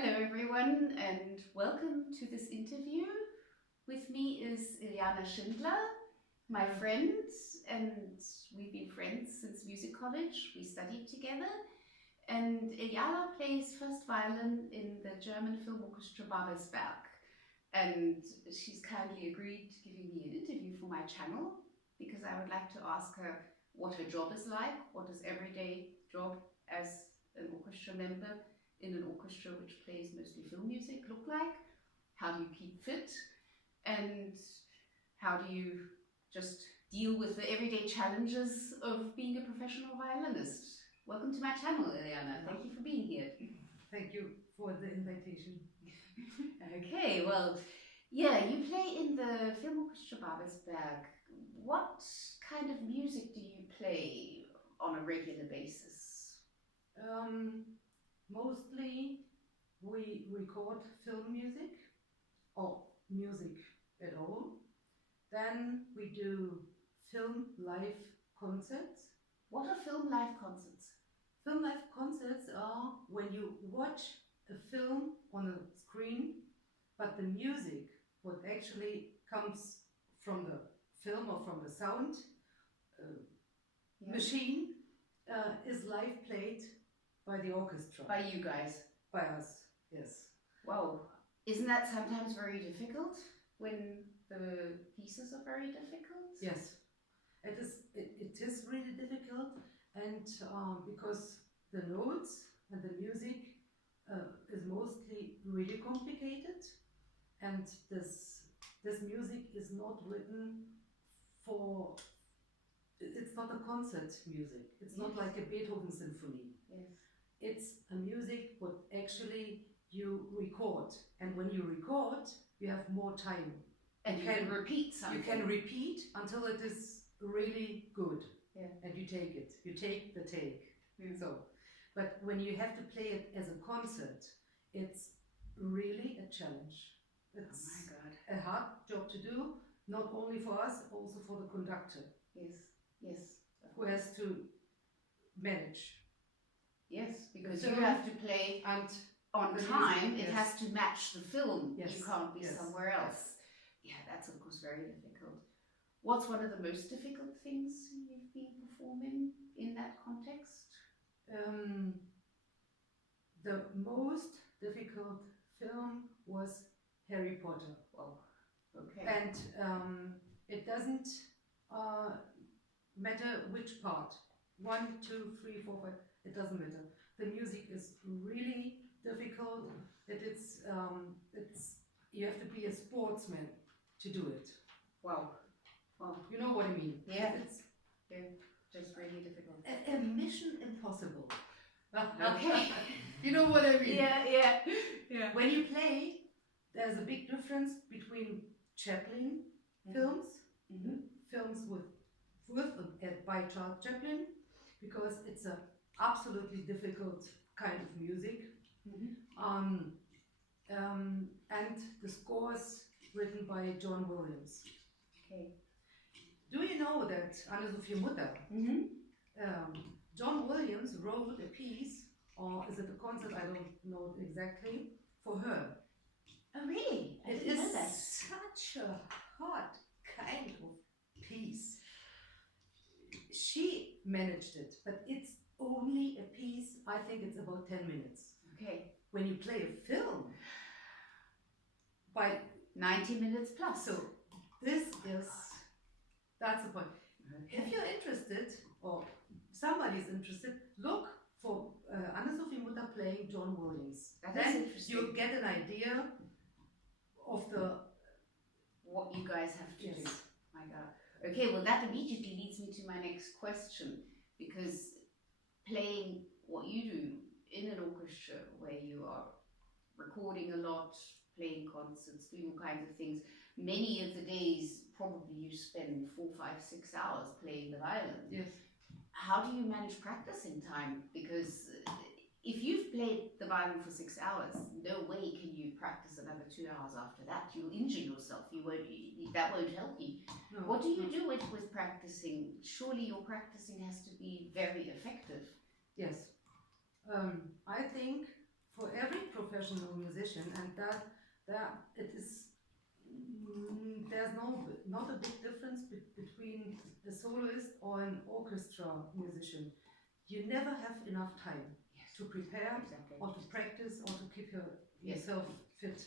Hello everyone and welcome to this interview. With me is Iljana Schindler, my friend, and we've been friends since music college. We studied together, and Iljana plays first violin in the German Filmorchestra Babelsberg, and she's kindly agreed to giving me an interview for my channel because I would like to ask her what her job is like, what is everyday job as an orchestra member in an orchestra which plays mostly film music look like? How do you keep fit? And how do you just deal with the everyday challenges of being a professional violinist? Welcome to my channel, Iljana. Thank you for being here. Thank you for the invitation. Okay, well, yeah, you play in the Filmorchestra Babelsberg. What kind of music do you play on a regular basis? Mostly we record film music or music at all. Then we do film live concerts. What are film live concerts? Film live concerts are when you watch a film on a screen, but the music, what actually comes from the film or from the sound machine, is live played by the orchestra. By you guys? By us, yes. Wow. Isn't that sometimes very difficult when the pieces are very difficult? Yes, it is really difficult, and because the notes and the music is mostly really complicated, and this music is not written for. It's not a concert music. It's not like a Beethoven symphony. Yes. It's a music what actually you record, and when you record, you have more time. And you can repeat something. You can repeat until it is really good. Yeah. And you take it. You take the take. Mm. So, but when you have to play it as a concert, it's really a challenge. It's oh my God. a hard job to do, not only for us, also for the conductor. Yes, yes. Who has to manage. Yes, because you have to play and on time. Music, it has to match the film. Yes. You can't be somewhere else. Yeah, that's of course very difficult. What's one of the most difficult things you've been performing in that context? The most difficult film was Harry Potter. Well, okay. And it doesn't matter which part. 1, 2, 3, 4, 5. It doesn't matter. The music is really difficult. It's you have to be a sportsman to do it. Wow. Well, you know what I mean. Yeah. It's just really difficult. A mission impossible. Okay. You know what I mean. Yeah. When you play, there's a big difference between Chaplin films, films by Charles Chaplin, because it's a absolutely difficult kind of music, and the scores written by John Williams. Okay. Do you know that Anne-Sophie Mutter, John Williams wrote a piece, or is it a concert? I don't know exactly, for her. Oh really? It is such a hard kind of piece. She managed it, but it's only a piece. I think it's about 10 minutes. Okay. When you play a film, by 90 minutes plus. So that's the point. Okay. If you're interested, or somebody's interested, look for Anne-Sophie Mutter playing John Williams. Then you'll get an idea of what you guys have to do. My God. Okay, well that immediately leads me to my next question, because playing what you do in an orchestra where you are recording a lot, playing concerts, doing all kinds of things, many of the days probably you spend 4, 5, 6 hours playing the violin. Yes. How do you manage practicing time? Because if you've played the violin for 6 hours, no way can you practice another 2 hours after that. You'll injure yourself. That won't help you. No, what do you do with practicing? Surely your practicing has to be very effective. Yes. I think for every professional orchestra musician, you never have enough time to prepare or to practice or to keep yourself fit.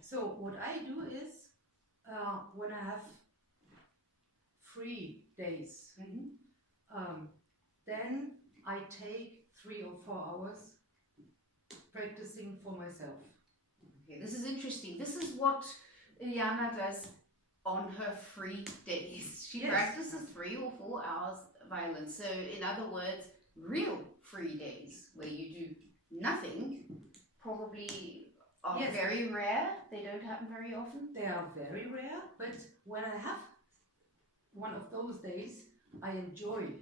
So what I do is, when I have free days, then I take 3 or 4 hours practicing for myself. Okay, this is interesting. This is what Iljana does on her free days. She practices 3 or 4 hours violin. So in other words, real free days where you do nothing probably are very rare. They don't happen very often. They are very rare, but when I have one of those days, I enjoy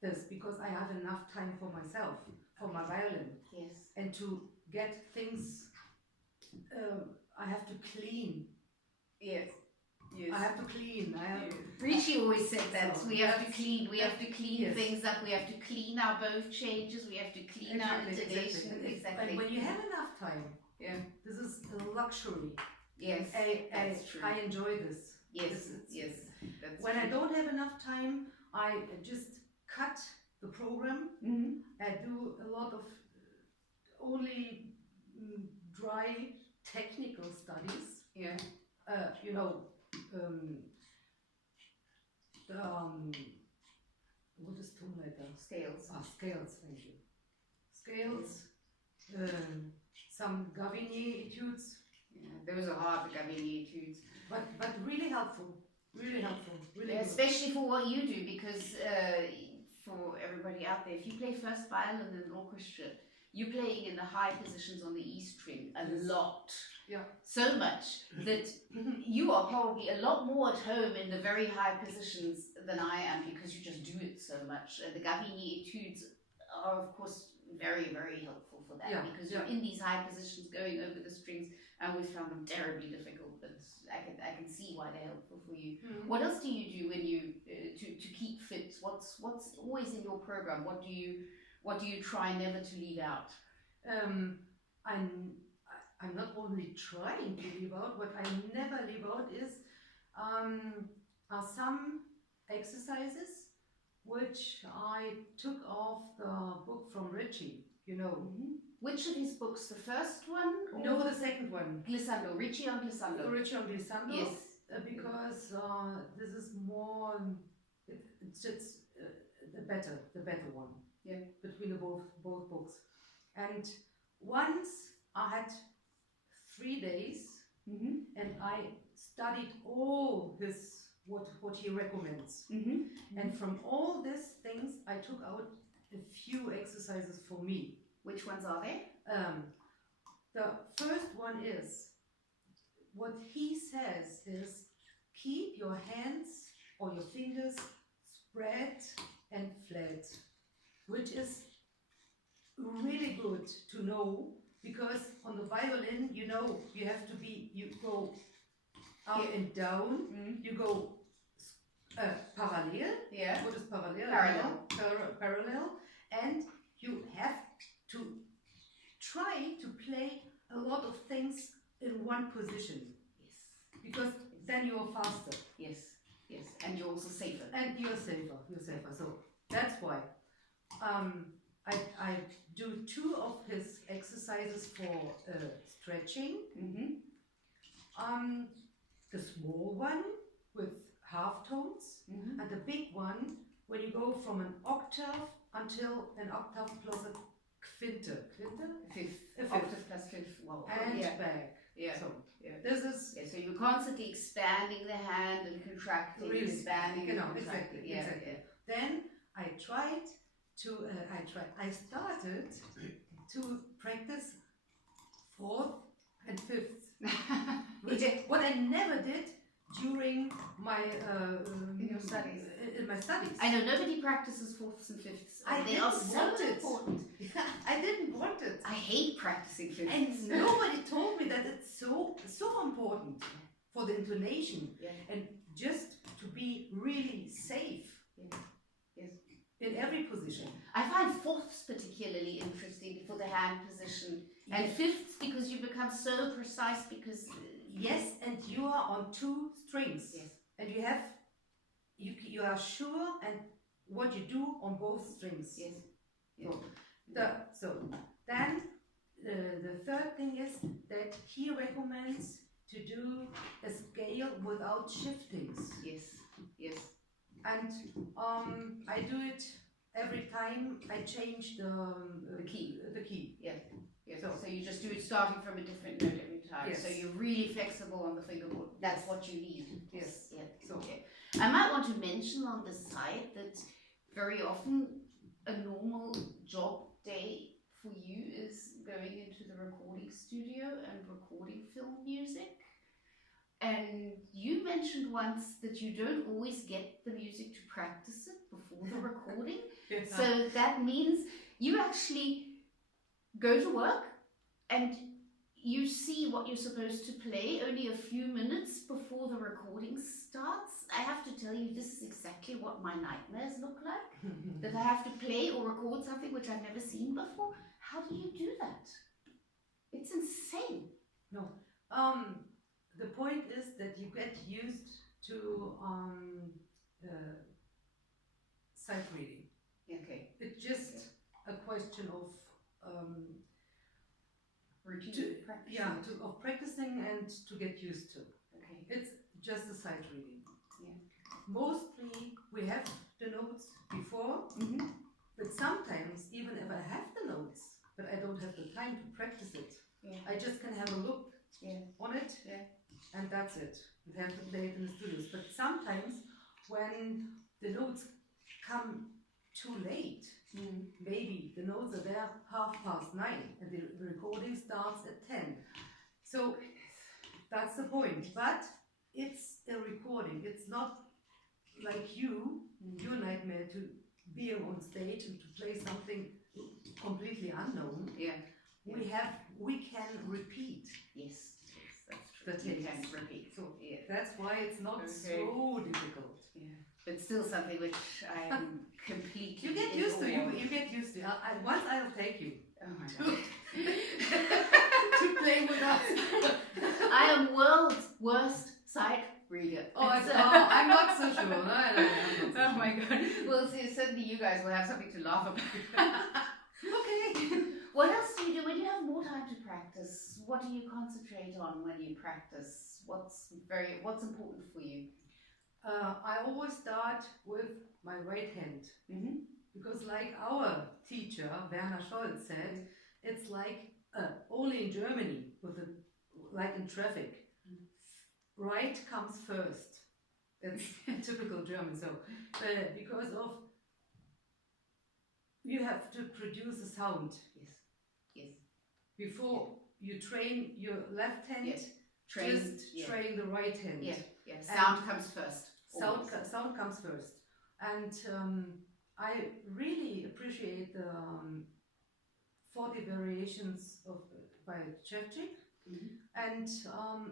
this because I have enough time for myself, for my violin. Yes. And to get things, I have to clean. Yes. Yes. I have to clean. Ricci always said that. So we have to clean. We have to clean yes. things up. We have to clean our bow changes. We have to clean our intonation. Exactly. And when you have enough time, this is a luxury. Yes, that's true. I enjoy this. Yes, yes. That's when true. I don't have enough time, I just cut the program. I do a lot of only dry technical studies. Yeah. You know, what is Tonleiter? Scales. Scales, thank you. Scales, some Gavinier etudes. Yeah, those are hard, the Gavinier etudes. But really helpful. Really helpful. Really good. Especially for what you do, because for everybody out there, if you play first violin in an orchestra, you're playing in the high positions on the E string a lot. Yeah. So much that you are probably a lot more at home in the very high positions than I am, because you just do it so much. The Gavinier etudes are, of course, very, very helpful for that, because you're in these high positions going over the strings. I always found them terribly difficult, but I can see why they're helpful for you. What else do you do when you to keep fit? What's always in your program? What do you try never to leave out? I'm not only trying to leave out, what I never leave out is are some exercises which I took off the book from Ricci, you know. Which of his books? The first one? Or no, the second one. Glissando, Ricci on Glissando. Ricci on Glissando. Yes. Because this is more, it's the better one. Yeah. Between the both books. And once I had 3 days, and I studied all his what he recommends. And from all these things, I took out a few exercises for me. Which ones are they? The first one is, what he says is, keep your hands or your fingers spread and flat, which is really good to know, because on the violin, you know, you have to be, you go up and down, you go parallel. Yeah. What is parallel? Parallel. And you have to try to play a lot of things in one position. Yes. Because then you're faster. Yes. Yes. And you're also safer. And you're safer. So that's why I do 2 of his exercises for stretching. The small one with half tones, and the big one when you go from an octave until an octave plus a quinte. Fifth. Octave plus fifth. Wow. And back. Yeah. So this is. Yeah, so you're constantly expanding the hand and contracting, really expanding, and contracting. Exactly. Then I tried to. I started to practice 4th and 5th. What I never did during my in your studies. In my studies. I know nobody practices 4ths and 5ths. They are so important. I didn't want it. I hate practicing 5ths. And nobody told me that it's so important for the intonation and just to be really safe. Yes. In every position. I find 4ths particularly interesting for the hand position, and 5ths because you become so precise, because yes, and you are on 2 strings. Yes. And you are sure, and what you do on both strings. Yes. So then the third thing is that he recommends to do a scale without shiftings. Yes. Yes. And I do it every time I change the key. Yeah. Yes. So you just do it starting from a different note every time. Yes. So you're really flexible on the fingerboard. That's what you need. Yes. Yeah. So okay. I might want to mention on the side that very often a normal job day for you is going into the recording studio and recording film music. And you mentioned once that you don't always get the music to practice it before the recording. Yes. So that means you actually go to work and you see what you're supposed to play only a few minutes before the recording starts. I have to tell you, this is exactly what my nightmares look like. That I have to play or record something which I've never seen before. How do you do that? It's insane. No. The point is that you get used to sight reading. Okay. It's just a question of routine practice. Of practicing and to get used to. Okay. It's just a sight reading. Yeah. Mostly we have the notes before, but sometimes even if I have the notes, but I don't have the time to practice it, I just can have a look on it, and that's it. You have to play it in the studios. But sometimes when the notes come too late, maybe the notes are there 9:30 and the recording starts at 10. So that's the point. But it's a recording. It's not like your nightmare to be on stage and to play something completely unknown. Yeah. We can repeat. Yes, that's true. You can repeat. So that's why it's not so difficult. Yeah. But still something which I am completely. You get used to. You get used to. Once I'll take you. Oh my God. to play with us. I am world's worst sight reader. I'm not so sure. No, I'm not so oh my God. Well, see, certainly you guys will have something to laugh about. Okay. What else do you do when you have more time to practice? What do you concentrate on when you practice? What's important for you? I always start with my right hand. Because like our teacher, Werner Scholz said, it's like only in Germany, like in traffic, right comes first. That's typical German. So because of you have to produce a sound. Yes. Before you train your left hand, train the right hand. Yeah. Sound comes first. Sound comes first. And I really appreciate the 40 variations by Ševčík, and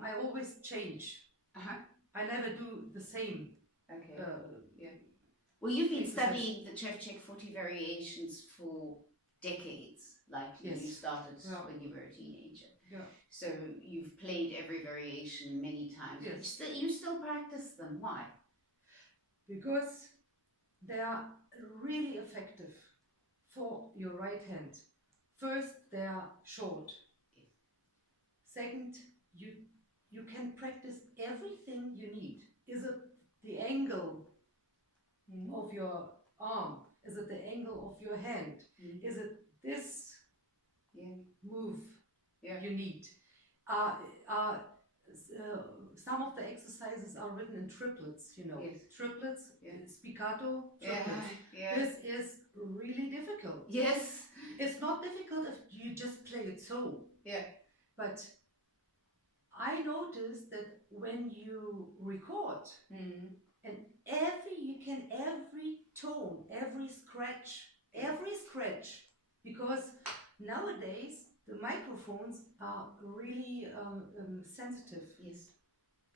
I always change. I never do the same. Okay. Well, you've been studying the Ševčík 40 variations for decades, like you started when you were a teenager. Yeah. So you've played every variation many times. Yes. You still practice them. Why? Because they are really effective for your right hand. First, they are short. Second, you can practice everything you need. Is it the angle of your arm? Is it the angle of your hand? Is it this move you need? Some of the exercises are written in triplets, triplets, spiccato, triplets. This is really difficult. Yes. It's not difficult if you just play it so. But I noticed that when you record, and every tone, every scratch, because nowadays the microphones are really sensitive. Yes.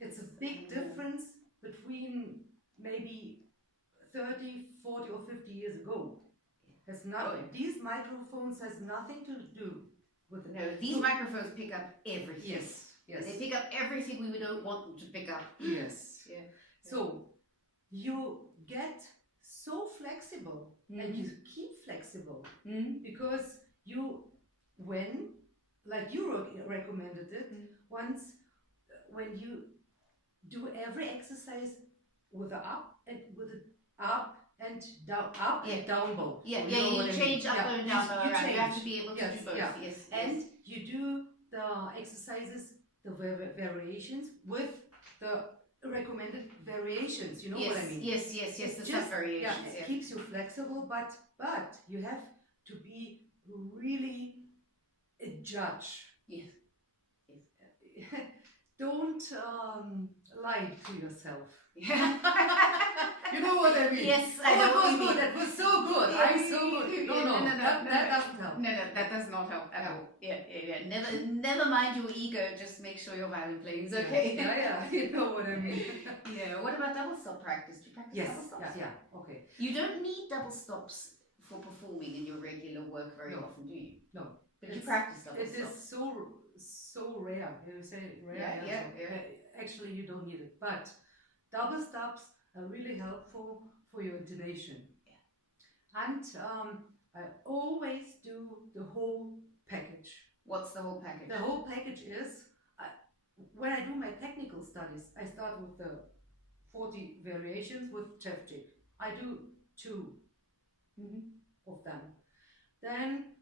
It's a big difference between maybe 30, 40 or 50 years ago. These microphones has nothing to do with it. No, these microphones pick up everything. Yes. They pick up everything we don't want them to pick up. Yes. Yeah. So you get so flexible, and you keep flexible because like you recommended it once, when you do every exercise with the up and down bow. Yeah, you change up and down bow around. You have to be able to do both. Yes, and you do the exercises, the variations with the recommended variations. You know what I mean? Yes. The sub variations. It keeps you flexible, but you have to be really a judge. Yes. Don't lie to yourself. You know what I mean? Yes, I know what you mean. That was so good. I'm so good. No, that doesn't help. No, that does not help at all. Yeah. Never mind your ego. Just make sure your violin playing is okay. Yeah. You know what I mean? Yeah. What about double stop practice? Do you practice double stops? Yeah. Okay. You don't need double stops for performing in your regular work very often, do you? No. But you practice double stops. It is so rare. You say rare. Yeah. Actually, you don't need it, but double stops are really helpful for your intonation. Yeah. And I always do the whole package. What's the whole package? The whole package is, when I do my technical studies, I start with the 40 variations with Chevchik. I do 2 of them. Then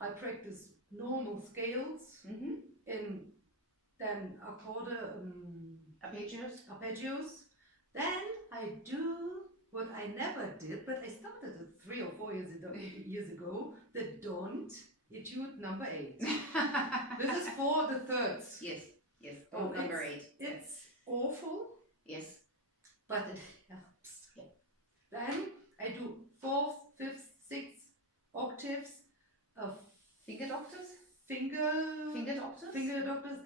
I practice normal scales in then arpeggios. Then I do what I never did, but I started it 3 or 4 years ago, the Don't Etude number 8. This is for the thirds. Yes. Number 8. It's awful. Yes. But it helps. Yeah. Then I do 4th, 5th, 6th octaves of fingered octaves? Fingered octaves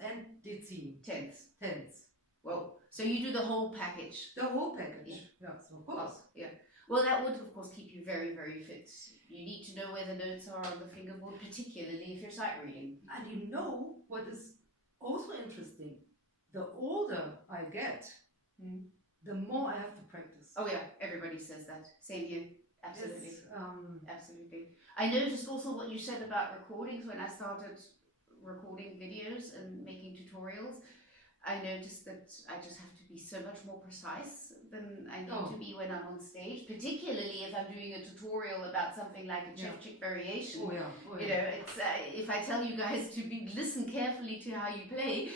and Dezim. Tenths. Well, so you do the whole package. The whole package. Yes, of course. Yeah. Well, that would of course keep you very, very fit. You need to know where the notes are on the fingerboard, particularly if you're sight reading. And you know what is also interesting? The older I get, the more I have to practice. Oh yeah, everybody says that. Same here. Absolutely. It's, absolutely. I noticed also what you said about recordings when I started recording videos and making tutorials. I noticed that I just have to be so much more precise than I need to be when I'm on stage, particularly if I'm doing a tutorial about something like a Chevchik variation. Oh yeah. You know, it's if I tell you guys to listen carefully to how you play,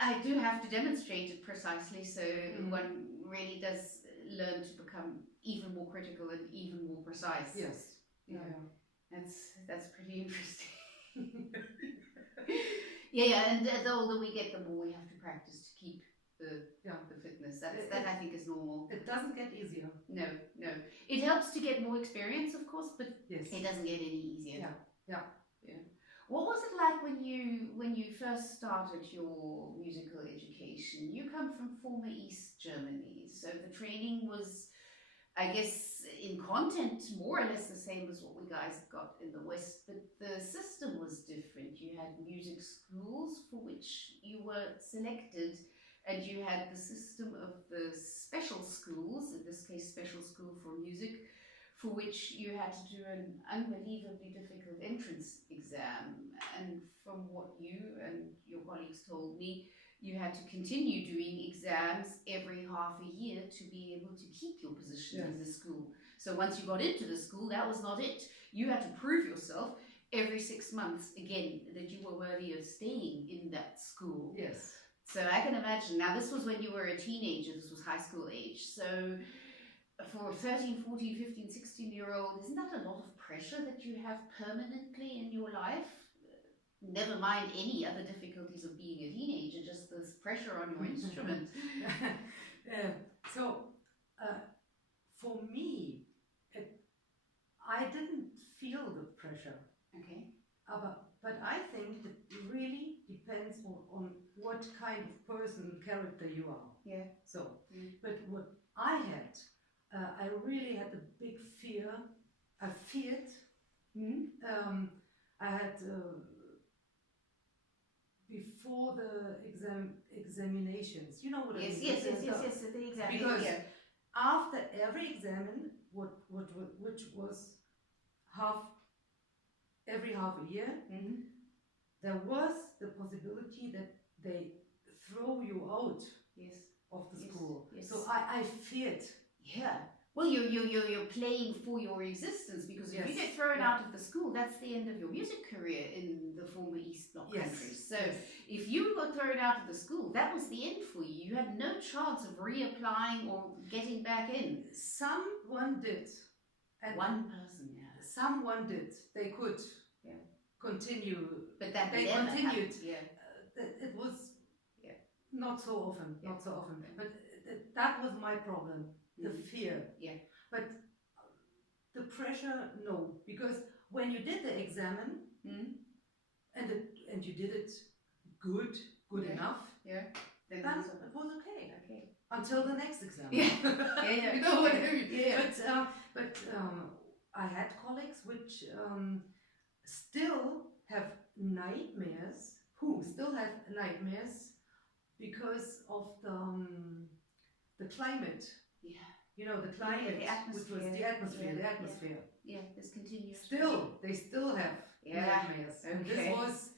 I do have to demonstrate it precisely, so one really does learn to become even more critical and even more precise. Yes. Yeah. That's pretty interesting. And the older we get, the more we have to practice to keep the fitness. That I think is normal. It doesn't get easier. No. It helps to get more experience, of course, but it doesn't get any easier. Yeah. What was it like when you first started your musical education? You come from former East Germany, so the training was, I guess, in content more or less the same as what we guys got in the West, but the system was different. You had music schools for which you were selected, and you had the system of the special schools, in this case special school for music, for which you had to do an unbelievably difficult entrance exam. And from what you and your colleagues told me, you had to continue doing exams every half a year to be able to keep your position in the school. So once you got into the school, that was not it. You had to prove yourself every 6 months again that you were worthy of staying in that school. Yes. So I can imagine, now this was when you were a teenager, this was high school age. So for a 13, 14, 15, 16-year-old, isn't that a lot of pressure that you have permanently in your life? Never mind any other difficulties of being a teenager, just this pressure on your instrument. For me, I didn't feel the pressure. Okay. But I think it really depends on what kind of person, character you are. Yeah. So, but what I had, I really had a big fear. I feared. I had before the examinations. You know what I mean? Yes. The exam. Because after every exam, which was every half a year, there was the possibility that they throw you out Yes. of the Yes. school. Yes. So I feared. Yeah. Well, you're playing for your existence, because if you Yes. get thrown Yeah. out of the school, that's the end of your music career in the former East Bloc Yes. countries. So Yes. if you got thrown out of the school, that was the end for you. You had no chance of reapplying or getting back in. Someone did. And one person, yeah. Someone did. They could continue. But that they never continued. happened. Yeah. It was not so often. Not so often. But that was my problem. The fear. Yeah. But the pressure, no. Because when you did the examen, and you did it good enough, then it was okay. Okay. Until the next exam. Yeah. You know what I mean? Yeah. But I had colleagues which still have nightmares, because of the climate. Yeah. You know, the climate, the atmosphere. which was the atmosphere. Yeah, this continues. They still have nightmares. Okay. And this was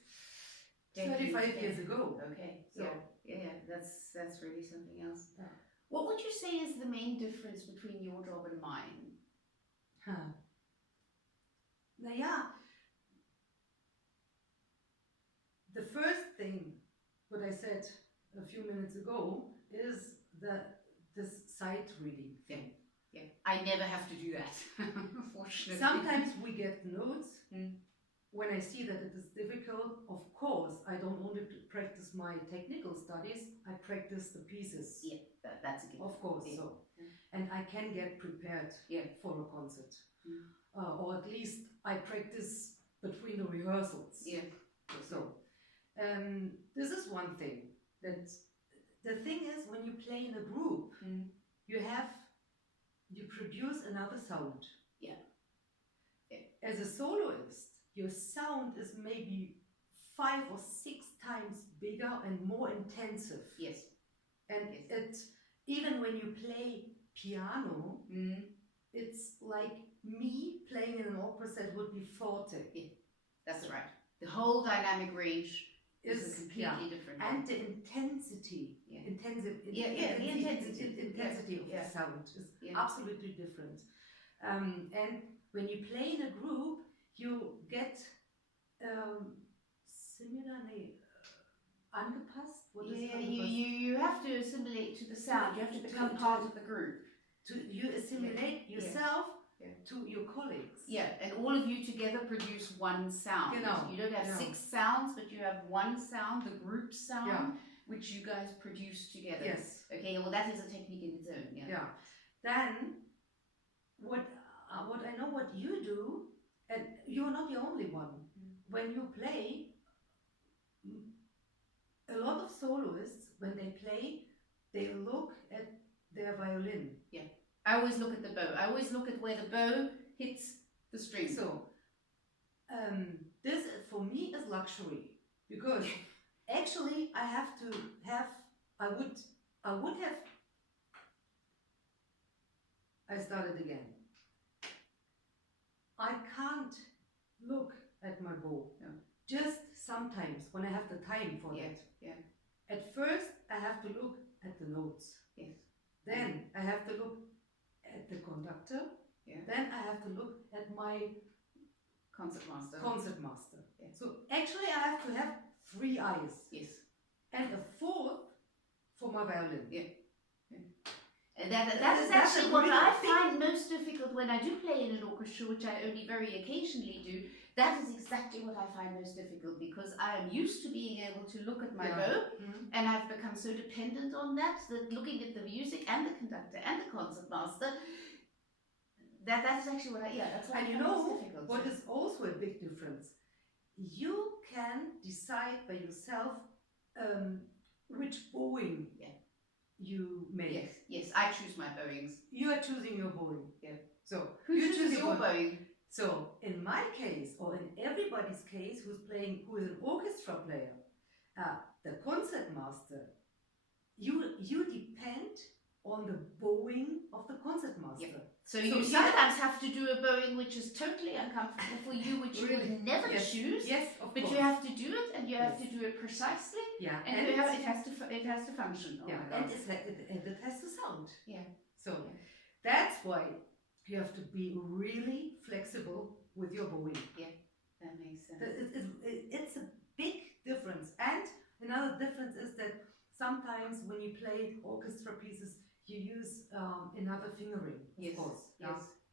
35 years ago. Okay. So, yeah, that's really something else. Yeah. What would you say is the main difference between your job and mine? The first thing, what I said a few minutes ago, is this sight reading thing. Yeah. I never have to do that, unfortunately. Sometimes we get notes. When I see that it is difficult, of course, I don't only practice my technical studies, I practice the pieces. Yeah, that's a given. Of course, so. And I can get prepared for a concert. Or at least I practice between the rehearsals. Yeah. So, this is one thing. That the thing is, when you play in a group, you produce another sound. Yeah. As a soloist, your sound is maybe 5 or 6 times bigger and more intensive. Yes. And even when you play piano, it's like me playing in an orchestra, it would be forte. Yeah. That's right. The whole dynamic range is completely different. And the intensity, the intensity of the sound is absolutely different. And when you play in a group, you get angepasst. What is angepasst? You have to assimilate to the sound. You have to become part of the group. You assimilate yourself to your colleagues. Yeah, and all of you together produce one sound. You don't have 6 sounds, but you have one sound, the group sound, which you guys produce together. Yes. Okay, well that is a technique in its own. Yeah. Then, what I know what you do, and you're not the only one. When you play, a lot of soloists, when they play, they look at their violin. Yeah. I always look at the bow. I always look at where the bow hits the string. So, this for me is luxury, because actually I started again. I can't look at my bow. No. Just sometimes when I have the time for that. Yeah. At first, I have to look at the notes. Yes. Then I have to look at the conductor. Yeah. Then I have to look at my concertmaster. Yeah. So actually, I have to have 3 eyes. Yes. And a 4th for my violin. Yeah. And that is actually what I find most difficult when I do play in an orchestra, which I only very occasionally do. That is exactly what I find most difficult, because I am used to being able to look at my bow, and I've become so dependent on that looking at the music and the conductor and the concertmaster, that is actually what that's what I find most difficult. What is also a big difference? You can decide by yourself which bowing you make. Yes, I choose my bowings. You are choosing your bowing. Yeah. So who chooses your bowing? So in my case, or in everybody's case who is an orchestra player, the concertmaster, you depend on the bowing of the concertmaster. Yep. So you sometimes have to do a bowing which is totally uncomfortable for you, which you would never choose. Yes, of but course. you have to do it, and you have to do it precisely. Yeah, and it has to function. Oh yeah, my God. and it has to sound. Yeah. So that's why you have to be really flexible with your bowing. Yeah, that makes sense. It's a big difference. And another difference is that sometimes when you play orchestra pieces, you use another fingering, of course.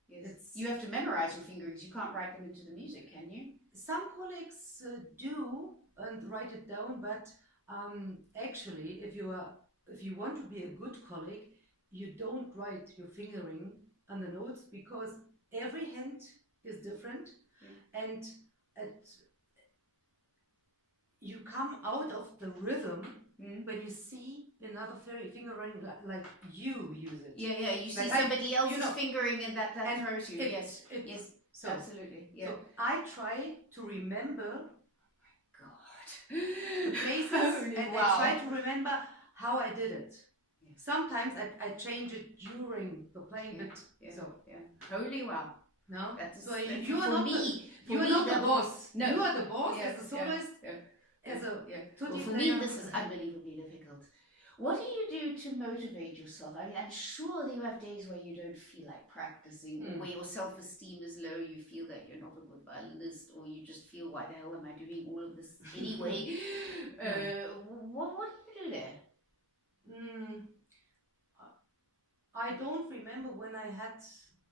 Yes. You have to memorize your fingerings. You can't write them into the music, can you? Some colleagues do and write it down, but actually, if you want to be a good colleague, you don't write your fingering on the notes, because every hand is different, and you come out of the rhythm when you see another fingering like you use it. Yeah, you see somebody else's fingering, and that throws you. Yes. So, absolutely. Yeah. So I try to remember the basis, and I try to remember how I did it. Sometimes I change it during the playing, but holy wow. No, that's so you are not the boss. No, you are the boss as a soloist. Well, for me, this is unbelievably difficult. What do you do to motivate yourself? I mean, I'm sure that you have days where you don't feel like practicing, or where your self-esteem is low, you feel that you're not a good violinist, or you just feel, why the hell am I doing all of this anyway? What do you do there? I don't remember when I had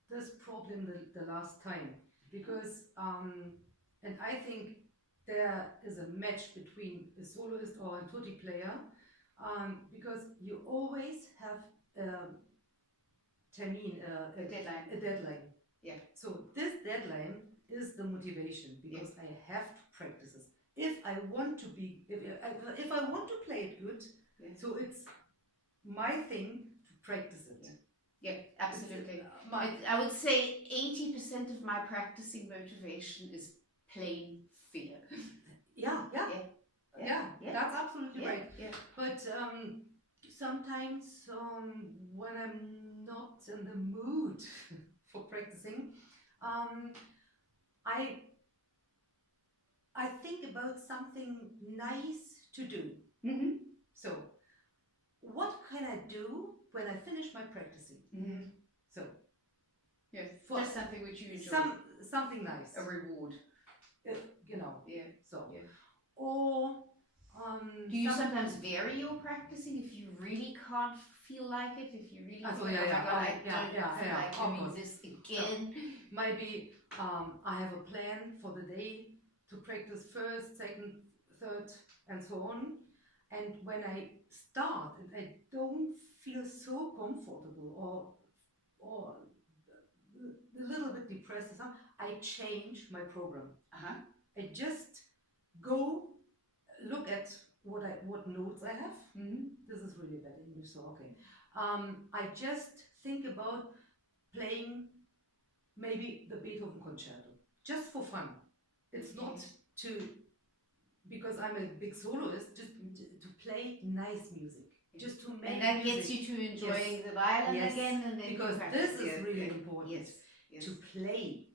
this problem the last time, because and I think there is a match between a soloist or a tutti player, because you always have a deadline. Yeah. So this deadline is the motivation, because I have to practice this. If I want to play it good, so it's my thing to practice it. Yeah, absolutely. I would say 80% of my practicing motivation is plain fear. Yeah, that's absolutely right. Yeah. But sometimes when I'm not in the mood for practicing, I think about something nice to do. So what can I do when I finish my practicing? So just something which you enjoy. Something nice. A reward. So or do you sometimes vary your practicing if you really can't feel like it? If you really feel like I don't feel like doing this again? So, maybe I have a plan for the day to practice first, second, third, and so on. And when I start and I don't feel so comfortable or a little bit depressed or something, I change my program. I just go look at what notes I have. This is really bad English, so okay. I just think about playing maybe the Beethoven concerto, just for fun. It's not because I'm a big soloist, just to play nice music, just to make. And that gets you to enjoying the violin again, and then because this is really important. To play.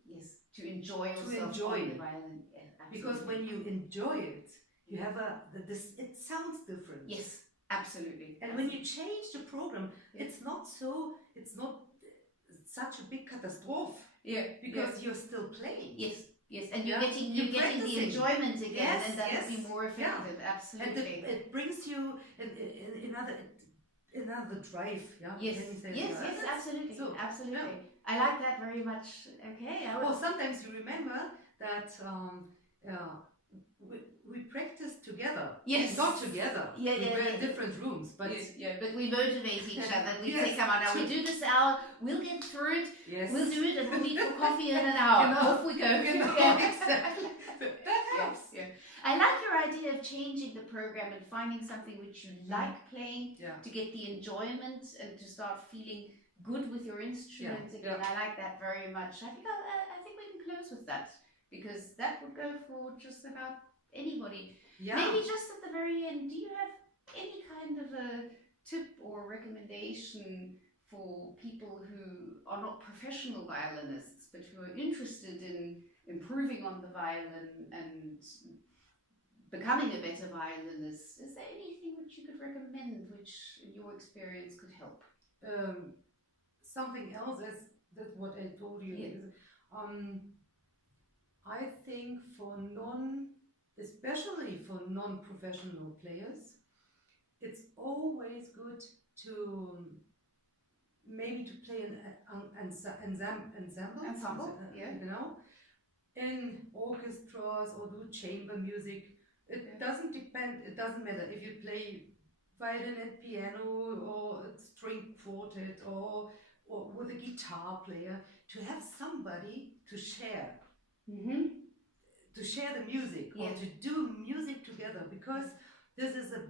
To enjoy yourself on the violin. Because when you enjoy it, you have it sounds different. Yes, absolutely. And when you change the program, it's not such a big catastrophe. Because you're still playing. Yes, and you're getting the enjoyment again, and that will be more effective. Absolutely. And it brings you another drive. Yes, absolutely. So, absolutely. I like that very much. Okay. Sometimes you remember that we practice together. Yes. Not together. We were in different rooms, but but we motivate each other. We say, come on, now we do this hour. We'll get through it. We'll do it, and we'll meet for coffee in an hour. Off we go. Exactly. That helps. I like your idea of changing the program and finding something which you like playing to get the enjoyment and to start feeling good with your instrument again. I like that very much. I think we can close with that, because that would go for just about anybody. Maybe just at the very end, do you have any kind of a tip or recommendation for people who are not professional violinists but who are interested in improving on the violin and becoming a better violinist? Is there anything which you could recommend which in your experience could help? Something else is that's what I told you. I think especially for non-professional players, it's always good to maybe to play an ensemble, yeah. you know, in orchestras or do chamber music. It doesn't depend. It doesn't matter if you play violin and piano or a string quartet or with a guitar player. To have somebody to share. To share the music or to do music together, because this is a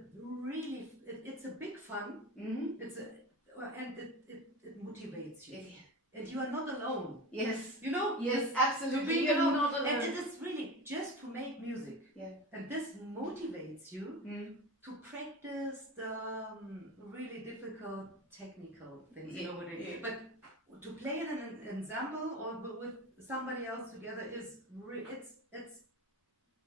really it's a big fun. And it motivates you, and you are not alone. Yes, you know. Yes, absolutely. You're not alone. And it is really just to make music. Yeah. And this motivates you to practice the really difficult technical things. You know what I mean? But to play in an ensemble or with somebody else together is it's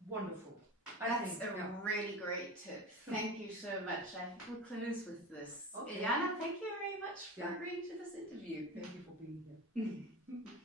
wonderful. That's a really great tip. Thank you so much. I think we'll close with this. Okay. Iljana, thank you very much for agreeing to this interview. Thank you for being here.